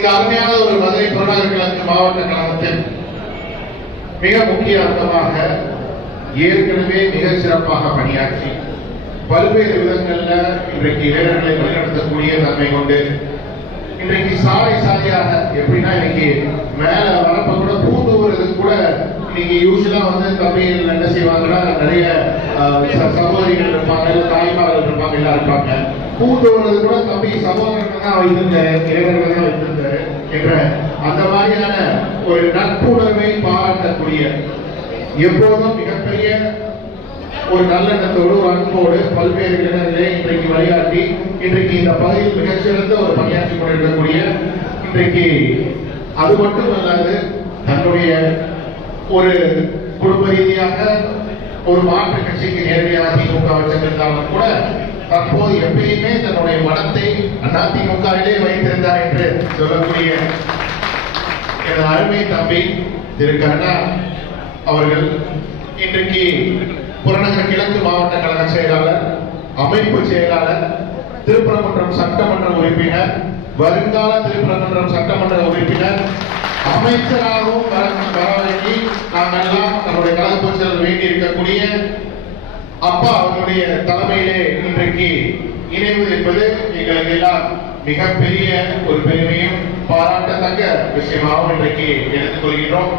இந்த அருமையான ஒரு மதுரை புறநகர் கிழக்கு மாவட்ட கழகத்தில் மிக முக்கிய அங்கமாக ஏற்கனவே மிக சிறப்பாக பணியாற்றி பல்வேறு விதங்கள்ல இன்றைக்கு இளைஞர்களை வழிநடத்தக்கூடிய தன்மை கொண்டு இன்றைக்கு சாலை சாலையாக எப்படின்னா இன்னைக்கு மேல வரப்ப கூட பூந்துவது கூட இன்னைக்கு யூஸ்வலா தம்பிகள் என்ன செய்வாங்கன்னா நிறைய சகோதரிகள் இருப்பாங்க, தாய்மார்கள் இருப்பாங்க, எல்லாம் இருப்பாங்க. பூந்துவது கூட தம்பி சகோதரர்கள் தான் வைத்திருந்தாரு, இளைஞர்கள் தான் வைத்திருந்தாரு என்ற அந்த மாதிரியான ஒரு நட்புணர்வை பாராட்டக்கூடிய எப்போதும் மிகப்பெரிய ஒரு நல்லெண்ணத்தோடு ஒரு அன்போடு பல்வேறு இளைஞர்களை இன்றைக்கு வழிகாட்டி இன்றைக்கு இந்த பகுதியில் மிகச்சிறந்த ஒரு பணியாற்றி கொண்டிருக்கக்கூடிய இன்றைக்கு அது மட்டுமல்லாது தன்னுடைய ஒரு குடும்ப ரீதியாக ஒரு மாற்று கட்சிக்கு நேரடியாக திமுக வச்சிருந்தாலும் கூட தற்போது எப்பயுமே தன்னுடைய மனத்தை அதிமுகவிலே வைத்திருந்தார் என்று சொல்லக்கூடிய எனது அருமை தம்பி திரு கருணா அவர்கள் இன்றைக்கு புறநகர் கிழக்கு மாவட்ட கழக செயலாளர், அமைப்பு செயலாளர், திருப்பரங்குன்றம் சட்டமன்ற உறுப்பினர், வருங்கால திருப்பரங்குன்றம் சட்டமன்ற உறுப்பினர், அமைச்சராகவும் வரவேண்டி நாமெல்லாம் நம்முடைய கழக பொதுச்செயலாளர் வேண்டி இருக்கக்கூடிய அப்பா அவர்களுடைய தலைமையிலே இன்றைக்கு இணைவது என்பது எங்களுக்கு எல்லாம் மிகப்பெரிய ஒரு பெருமையும் பாராட்டத்தக்க விஷயமாகவும் இன்றைக்கு எடுத்துக் கொள்கின்றோம்.